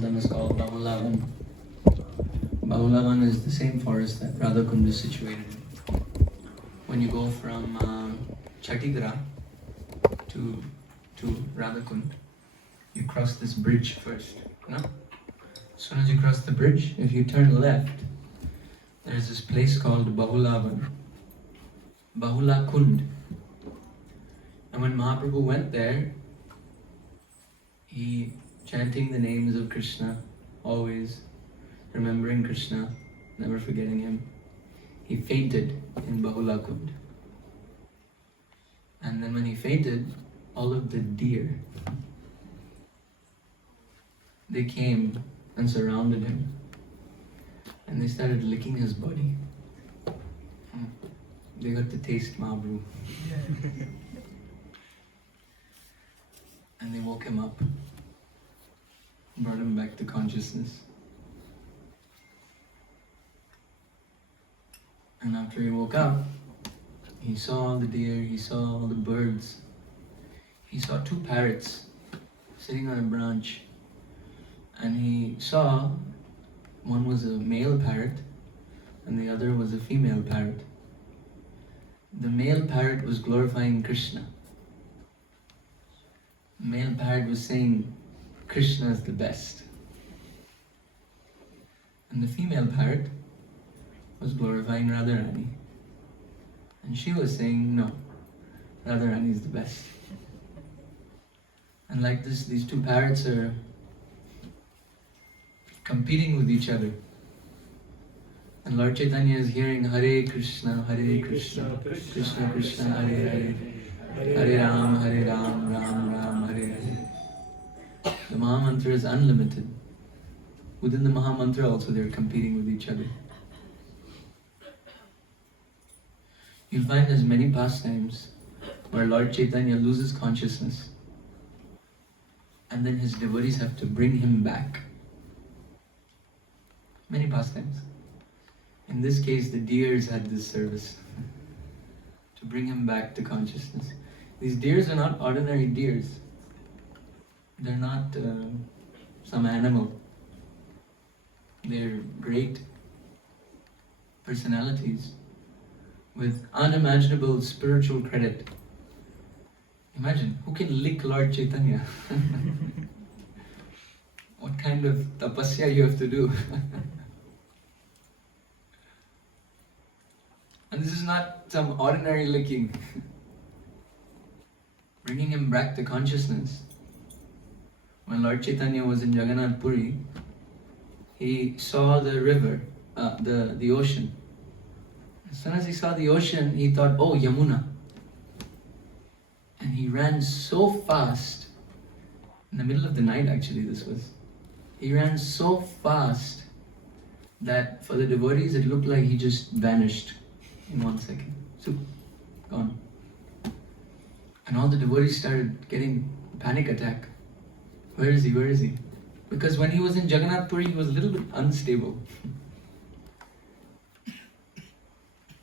Then is called Bahulavan. Bahulavan is the same forest that Radhakund is situated in. When you go from Chhattisgarh to Radhakund, you cross this bridge first. No? As soon as you cross the bridge, if you turn left, there is this place called Bahulavan, Bahulakund. And when Mahaprabhu went there, he chanting the names of Krishna, always remembering Krishna, never forgetting him. He fainted in Bahulakund. And then when he fainted, all of the deer, they came and surrounded him. And they started licking his body. They got to taste Mahaprabhu. And they woke him up, brought him back to consciousness. And after he woke up, he saw all the deer, he saw all the birds. He saw two parrots sitting on a branch. And he saw one was a male parrot and the other was a female parrot. The male parrot was glorifying Krishna. The male parrot was saying, Krishna is the best. And the female parrot was glorifying Radharani. And she was saying, no, Radharani is the best. And like this, these two parrots are competing with each other. And Lord Chaitanya is hearing Hare Krishna, Krishna Krishna, Hare Hare, Hare Ram, Ram Ram, Hare Hare. The Mahamantra is unlimited. Within the Mahamantra also they are competing with each other. You'll find there's many pastimes where Lord Chaitanya loses consciousness and then his devotees have to bring him back. Many pastimes. In this case, the deers had this service to bring him back to consciousness. These deers are not ordinary deers. They're not some animal. They're great personalities with unimaginable spiritual credit. Imagine, who can lick Lord Chaitanya? What kind of tapasya you have to do? And this is not some ordinary licking. Bringing him back to consciousness. When Lord Chaitanya was in Jagannath Puri, he saw the river, the ocean. As soon as he saw the ocean, he thought, oh, Yamuna. And he ran so fast, in the middle of the night actually this was. He ran so fast that for the devotees it looked like he just vanished in 1 second. So, gone. And all the devotees started getting a panic attack. Where is he? Where is he? Because when he was in Jagannath Puri, he was a little bit unstable.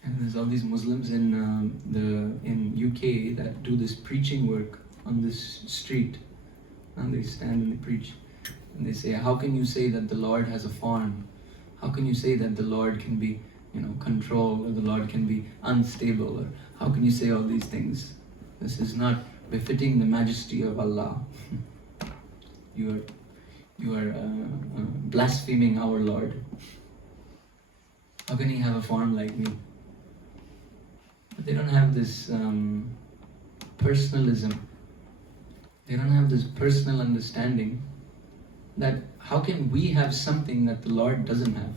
And there's all these Muslims in UK that do this preaching work on this street. And they stand and they preach. And they say, how can you say that the Lord has a form? How can you say that the Lord can be, controlled, or the Lord can be unstable? Or how can you say all these things? This is not befitting the majesty of Allah. You are blaspheming our Lord. How can he have a form like me? But they don't have this personalism. They don't have this personal understanding that how can we have something that the Lord doesn't have?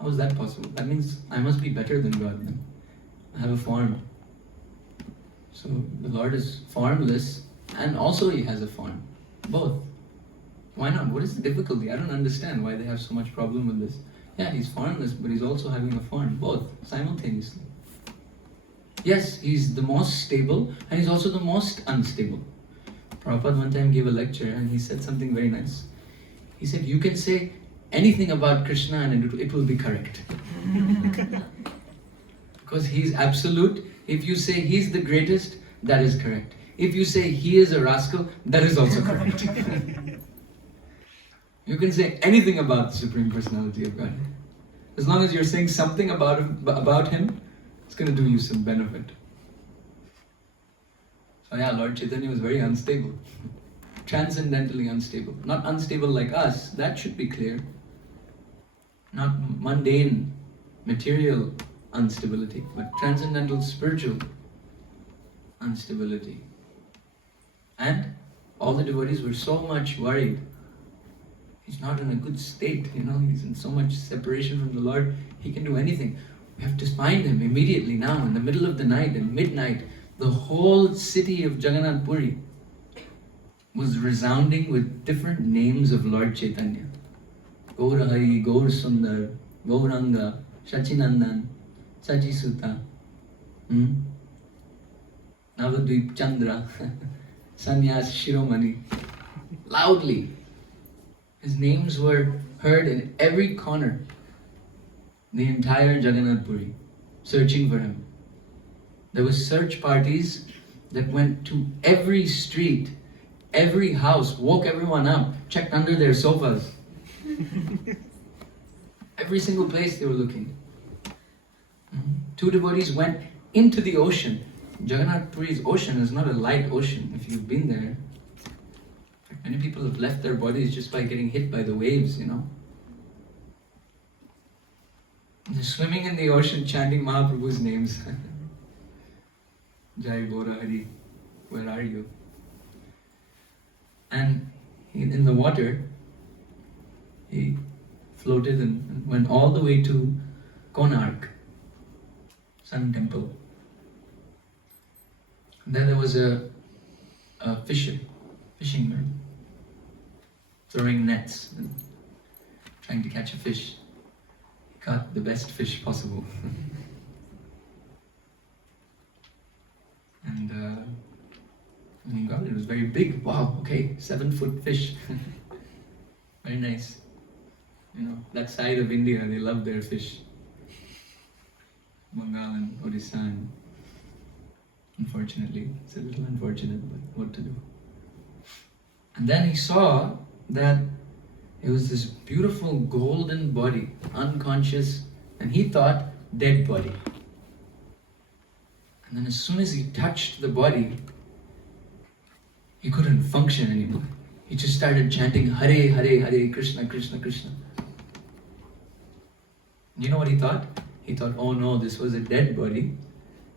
How is that possible? That means I must be better than God then. I have a form. So the Lord is formless and also he has a form. Both. Why not? What is the difficulty? I don't understand why they have so much problem with this. Yeah, he's formless, but he's also having a form. Both, simultaneously. Yes, he's the most stable and he's also the most unstable. Prabhupada one time gave a lecture and he said something very nice. He said, you can say anything about Krishna and it will be correct. Because he's absolute. If you say he's the greatest, that is correct. If you say he is a rascal, that is also correct. You can say anything about the Supreme Personality of Godhead. As long as you're saying something about him, it's going to do you some benefit. So yeah, Lord Chaitanya was very unstable. Transcendentally unstable. Not unstable like us, that should be clear. Not mundane, material instability, but transcendental spiritual instability. And all the devotees were so much worried. He's not in a good state, he's in so much separation from the Lord, he can do anything. We have to find him immediately now, in the middle of the night, at midnight. The whole city of Jagannath Puri was resounding with different names of Lord Chaitanya. Gaurahari, Gaur Sundar, Gauranga, Shachinandan, Sachisuta, Navadvip Chandra, Sannyas Shiromani. Loudly. His names were heard in every corner. The entire Jagannath Puri, searching for him. There were search parties that went to every street, every house, woke everyone up, checked under their sofas. Every single place they were looking. Two devotees went into the ocean. Jagannath Puri's ocean is not a light ocean, if you've been there. Many people have left their bodies just by getting hit by the waves, They're swimming in the ocean chanting Mahaprabhu's names. Jai Bora Hari, where are you? And in the water, he floated and went all the way to Konark, Sun Temple. And then there was a fisherman throwing nets and trying to catch a fish. He caught the best fish possible. And when he got it, it was very big. Wow, okay, 7-foot fish. Very nice. That side of India, they love their fish. Bengal and Odisha. And unfortunately, it's a little unfortunate, but what to do? And then he saw that it was this beautiful golden body, unconscious, and he thought dead body. And then as soon as he touched the body, he couldn't function anymore. He just started chanting Hare Hare Hare Krishna Krishna Krishna. And you know what he thought? He thought, oh no, this was a dead body,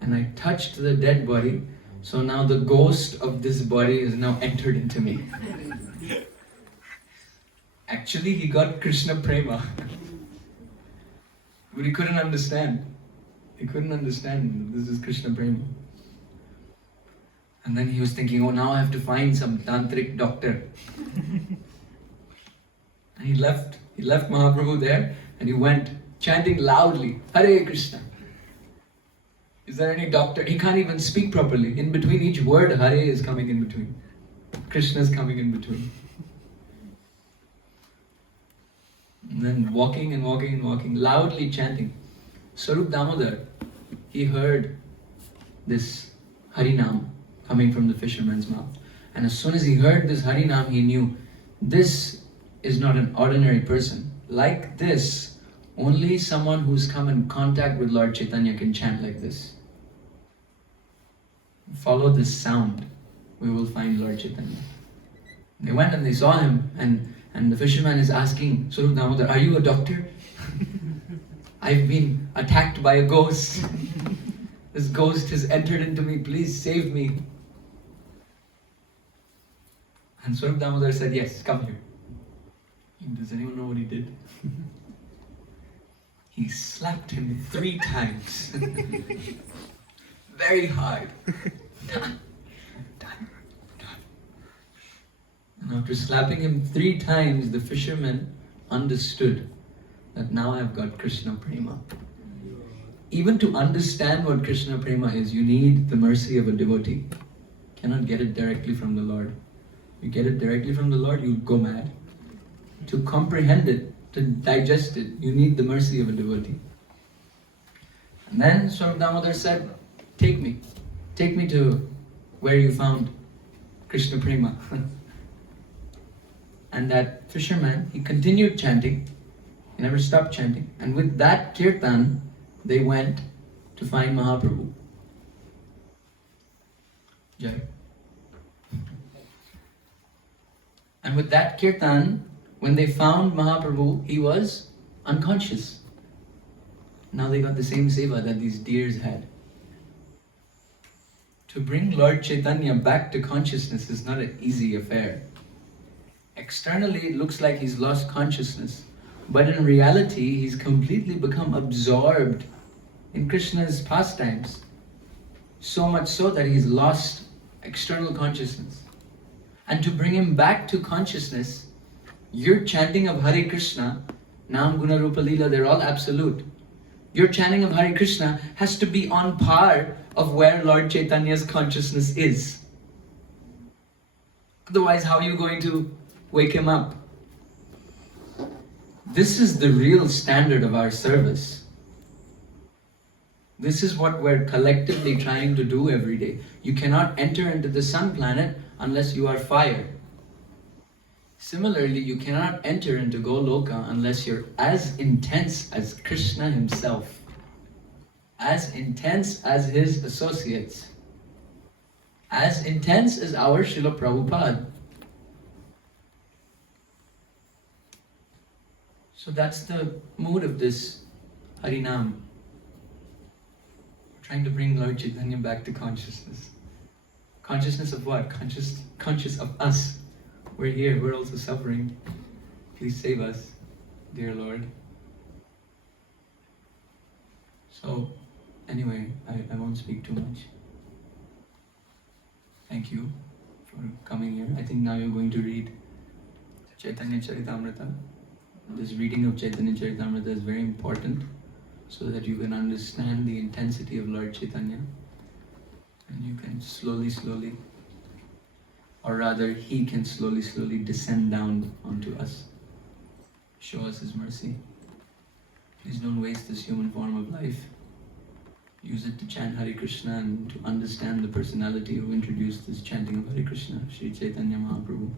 and I touched the dead body, so now the ghost of this body is now entered into me. Actually, he got Krishna Prema. But he couldn't understand. He couldn't understand this is Krishna Prema. And then he was thinking, oh, now I have to find some tantric doctor. And he left Mahaprabhu there and he went chanting loudly, Hare Krishna. Is there any doctor? He can't even speak properly. In between each word, Hare is coming in between. Krishna is coming in between. And then walking and walking and walking, loudly chanting. Swarup Damodar, he heard this Harinam coming from the fisherman's mouth. And as soon as he heard this Harinam, he knew this is not an ordinary person. Like this, only someone who's come in contact with Lord Chaitanya can chant like this. Follow this sound, we will find Lord Chaitanya. They went and they saw him, and the fisherman is asking Swarup Damodar, are you a doctor? I've been attacked by a ghost. This ghost has entered into me, please save me. And Swarup Damodar said, yes, come here. Does anyone know what he did? He slapped him 3 times. Very hard. Done. And after slapping him 3 times, the fisherman understood that now I've got Krishna Prema. Even to understand what Krishna Prema is, you need the mercy of a devotee. You cannot get it directly from the Lord. You get it directly from the Lord, you'll go mad. To comprehend it, to digest it, you need the mercy of a devotee. And then Swarup Damodar said, take me to where you found Krishna Prema. And that fisherman, he continued chanting. He never stopped chanting. And with that kirtan, they went to find Mahaprabhu. Jai. And with that kirtan, when they found Mahaprabhu, he was unconscious. Now they got the same seva that these deers had. To bring Lord Chaitanya back to consciousness is not an easy affair. Externally, it looks like he's lost consciousness, but in reality, he's completely become absorbed in Krishna's pastimes. So much so that he's lost external consciousness. And to bring him back to consciousness, your chanting of Hare Krishna, Nam Guna Rupa Lila, they're all absolute. Your chanting of Hare Krishna has to be on par of where Lord Chaitanya's consciousness is. Otherwise, how are you going to wake him up? This is the real standard of our service. This is what we're collectively trying to do every day. You cannot enter into the sun planet unless you are fire. Similarly, you cannot enter into Goloka unless you're as intense as Krishna himself, as intense as his associates, as intense as our Srila Prabhupada. So that's the mood of this Harinam. We're trying to bring Lord Chaitanya back to consciousness. Consciousness of what? Conscious of us. We're here, we're also suffering. Please save us, dear Lord. So, anyway, I won't speak too much. Thank you for coming here. I think now you're going to read Chaitanya Charitamrita. This reading of Chaitanya Charitamrita is very important so that you can understand the intensity of Lord Chaitanya. And you can slowly, or rather he can slowly descend down onto us. Show us his mercy. Please don't waste this human form of life. Use it to chant Hare Krishna and to understand the personality who introduced this chanting of Hare Krishna, Sri Chaitanya Mahaprabhu.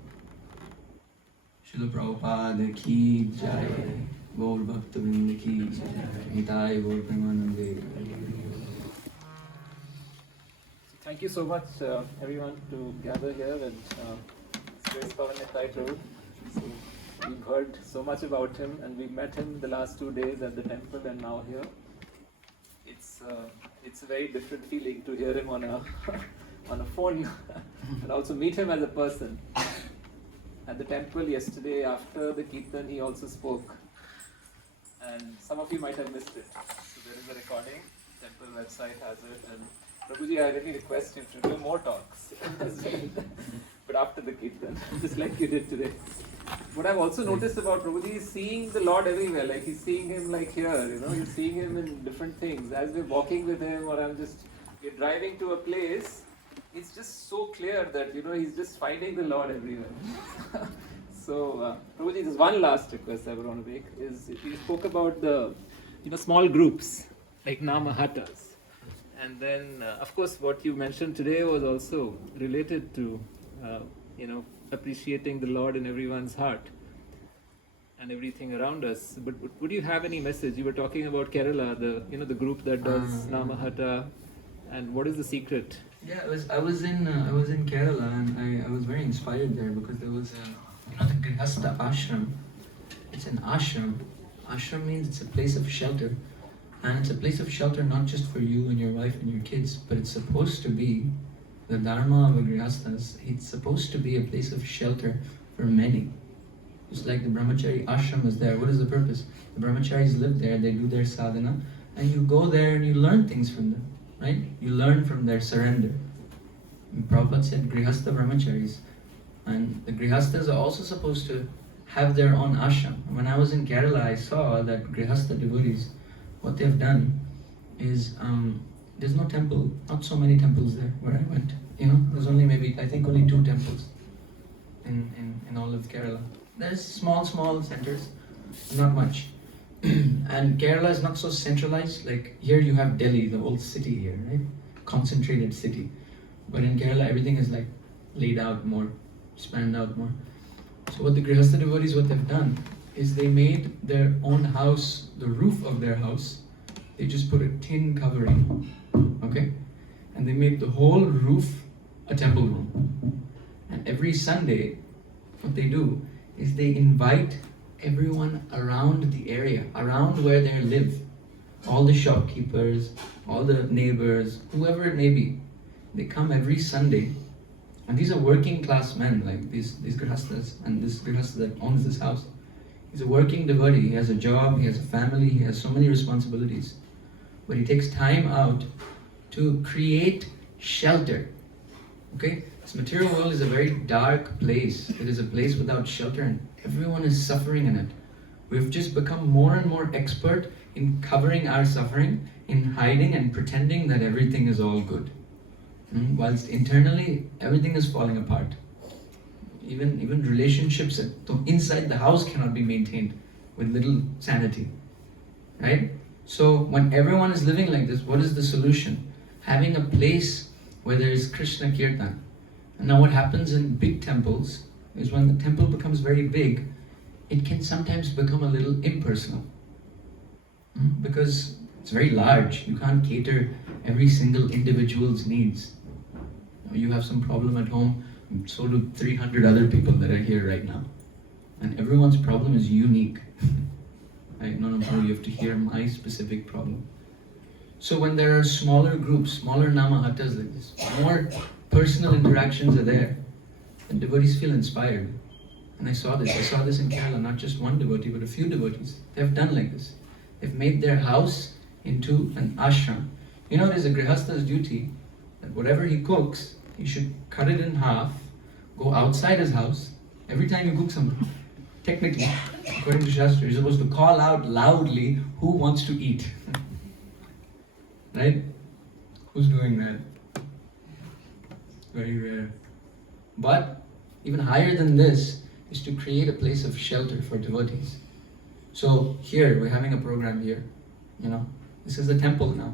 Srila Prabhupada ki jai, Gaur Bhakta Vrinda ki jai, Nitai Gaur Premanande. Thank you so much, everyone, to gather here and HG Pavan Nitai Prabhu. So we've heard so much about him, and we met him the last 2 days at the temple and now here. It's a very different feeling to hear him on a on a phone and also meet him as a person. At the temple yesterday after the Kirtan, he also spoke, and some of you might have missed it. So there is a recording, temple website has it, and Prabhuji, I really request him to do more talks as well, but after the Kirtan, just like you did today. What I've also noticed about Prabhuji is seeing the Lord everywhere, like he's seeing him like here, you're seeing him in different things. As we're walking with him, or we're driving to a place, it's just so clear that, he's just finding the Lord everywhere. So, Prabhuji, there's one last request I would want to make, is you spoke about the, small groups, like Namahatas. And then, of course, what you mentioned today was also related to, appreciating the Lord in everyone's heart and everything around us. But would you have any message? You were talking about Kerala, the group that does Namahata, and what is the secret? Yeah, I was in Kerala, and I was very inspired there because there was the Grihastha ashram. It's an ashram. Ashram means it's a place of shelter, and it's a place of shelter not just for you and your wife and your kids, but it's supposed to be the dharma of a Grihasthas. It's supposed to be a place of shelter for many. Just like the brahmachari ashram is there. What is the purpose? The brahmacharis live there, they do their sadhana, and you go there and you learn things from them, right? You learn from their surrender. And Prabhupada said Grihastha brahmacharis. And the Grihasthas are also supposed to have their own ashram. When I was in Kerala, I saw that Grihastha devotees, what they've done is, there's no temple, not so many temples there where I went. There's only I think only 2 temples in all of Kerala. There's small centers, not much. And Kerala is not so centralized. Like here you have Delhi, the whole city here, right? Concentrated city. But in Kerala, everything is like laid out more, spanned out more. So what the Grihastha devotees, what they've done is they made their own house, the roof of their house, they just put a tin covering, okay? And they made the whole roof a temple room. And every Sunday, what they do is they invite everyone around the area, around where they live, all the shopkeepers, all the neighbors, whoever it may be. They come every Sunday, and these are working class men, like these grihasthas, and this grihastha that owns this house. He's a working devotee, he has a job, he has a family, he has so many responsibilities. But he takes time out to create shelter. Okay? This material world is a very dark place. It is a place without shelter, and everyone is suffering in it. We've just become more and more expert in covering our suffering, in hiding and pretending that everything is all good. Whilst internally, everything is falling apart. Even relationships inside the house cannot be maintained with little sanity. Right? So when everyone is living like this, what is the solution? Having a place where there is Krishna Kirtan. And now what happens in big temples is when the temple becomes very big, it can sometimes become a little impersonal. Because it's very large. You can't cater every single individual's needs. You have some problem at home, so do 300 other people that are here right now. And everyone's problem is unique. Right? No, you have to hear my specific problem. So when there are smaller groups, smaller namahattas like this, more personal interactions are there, and devotees feel inspired. And I saw this in Kerala, not just one devotee, but a few devotees. They've done like this. They've made their house into an ashram. You know, it is a grihastha's duty that whatever he cooks, he should cut it in half, go outside his house. Every time you cook something, technically, according to Shastra, you're supposed to call out loudly who wants to eat. Right? Who's doing that? Very rare. But even higher than this is to create a place of shelter for devotees. So here, we're having a program here. You know, this is a temple now.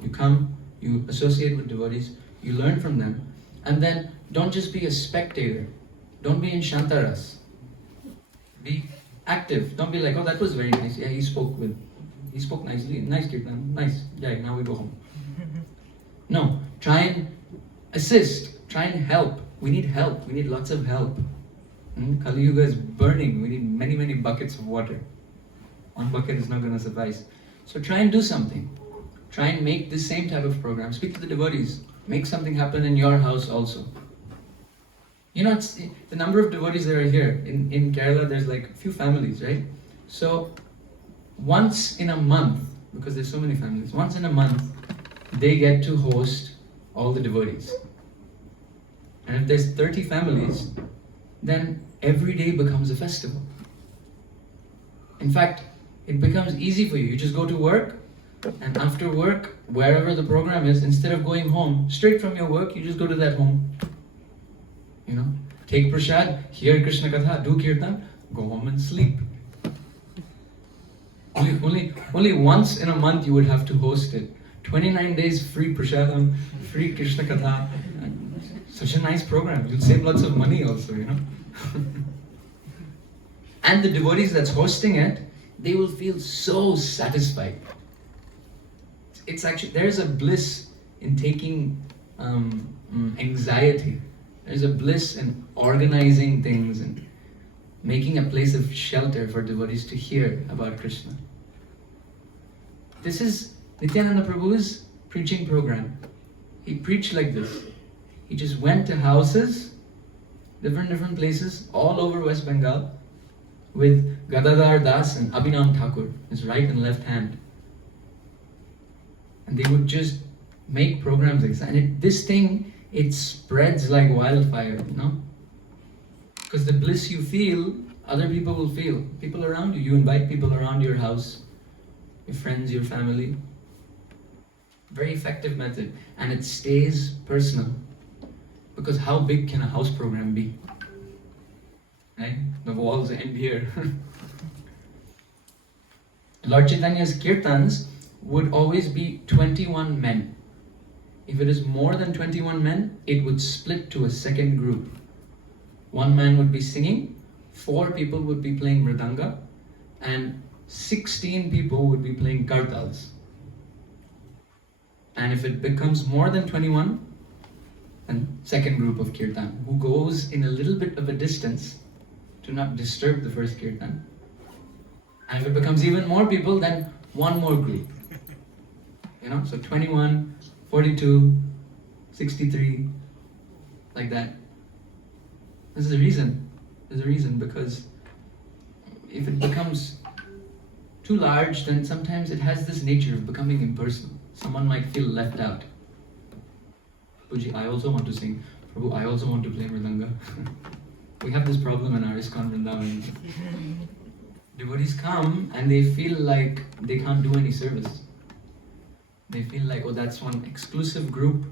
You come, you associate with devotees, you learn from them, and then don't just be a spectator. Don't be in Shantaras. Be active. Don't be like, oh, that was very nice. Yeah, he spoke nicely. Nice, Kirtan. Nice. Yeah, now we go home. No, try and assist. Try and help. We need help. We need lots of help. Kali Yuga is burning. We need many, many buckets of water. One bucket is not going to suffice. So try and do something. Try and make this same type of program. Speak to the devotees. Make something happen in your house also. You know, it's the number of devotees that are here. In Kerala, there's like a few families, right? So once in a month, because there's so many families, once in a month, they get to host all the devotees. And if there's 30 families, then every day becomes a festival. In fact, it becomes easy for you. You just go to work, and after work, wherever the program is, instead of going home, straight from your work, you just go to that home. You know, take prasad, hear Krishna Katha, do kirtan, go home and sleep. Only once in a month you would have to host it. 29 days free prasadam, free Krishna Katha. Such a nice program. You'll save lots of money also, you know. And the devotees that's hosting it, they will feel so satisfied. It's actually, there's a bliss in taking anxiety. There's a bliss in organizing things and making a place of shelter for devotees to hear about Krishna. This is Nityananda Prabhu's preaching program. He preached like this. He just went to houses, different places, all over West Bengal, with Gadadhar Das and Abhinam Thakur, his right and left hand. And they would just make programs like this. And this thing, it spreads like wildfire, you know? Because the bliss you feel, other people will feel. People around you. You invite people around your house, your friends, your family. Very effective method. And it stays personal. Because how big can a house program be? Right? The walls end here. Lord Chaitanya's kirtans would always be 21 men. If it is more than 21 men, it would split to a second group. One man would be singing, 4 people would be playing mridanga, and 16 people would be playing kartals. And if it becomes more than 21, then second group of kirtan, who goes in a little bit of a distance to not disturb the first kirtan. And if it becomes even more people, then one more group. So 21, 42, 63, like that. There's a reason. There's a reason, because if it becomes too large, then sometimes it has this nature of becoming impersonal. Someone might feel left out. Prabhuji, I also want to sing. Prabhu, I also want to play mridanga. We have this problem in our ISKCON Vrindavan. Devotees come and they feel like they can't do any service. They feel like, oh, that's one exclusive group.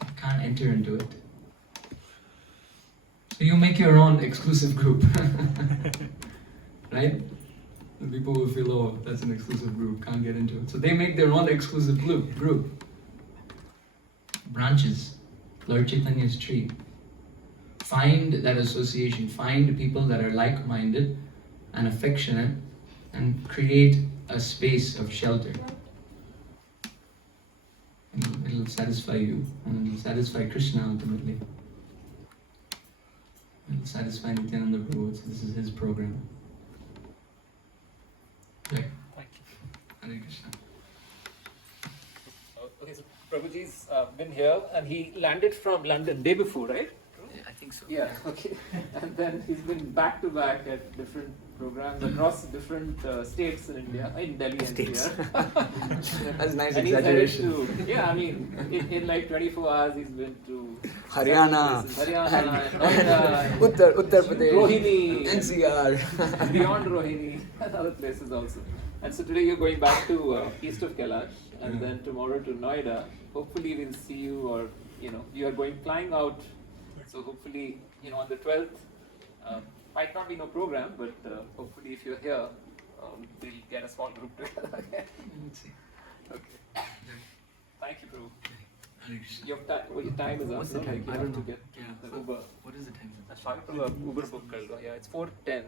I can't enter into it. So you make your own exclusive group. Right? The people will feel, oh, that's an exclusive group, can't get into it. So they make their own exclusive group. Branches, Lord Chaitanya's tree. Find that association, find people that are like-minded and affectionate, and create a space of shelter. It'll satisfy you, and it'll satisfy Krishna ultimately. It'll satisfy Nityananda Prabhu. This is his program. Right. Thank you. Hare Krishna. Okay, so Prabhuji's been here and he landed from London day before, right? Yeah, I think so. Yeah, okay. And then he's been back to back at different programs across different states in India, in Delhi and States. here. That's nice And he's headed exaggeration. to, yeah, I mean, in like 24 hours he's been to Haryana, Haryana, Noida, Uttar Pradesh, Rohini, NCR. beyond Rohini, and other places also. And so today you're going back to east of Kailash, and then tomorrow to Noida. Hopefully we'll see you, or you are going flying out. So hopefully, on the 12th, might not be no program, but hopefully if you're here, we'll get a small group together. Let's see. Okay. Thank you, Prabhu. Hare Krishna. Your time is up. What's the no? time? Like you I have don't to know. get Yeah. the Uber. What is the time? Uber book. Yeah, it's 4:10.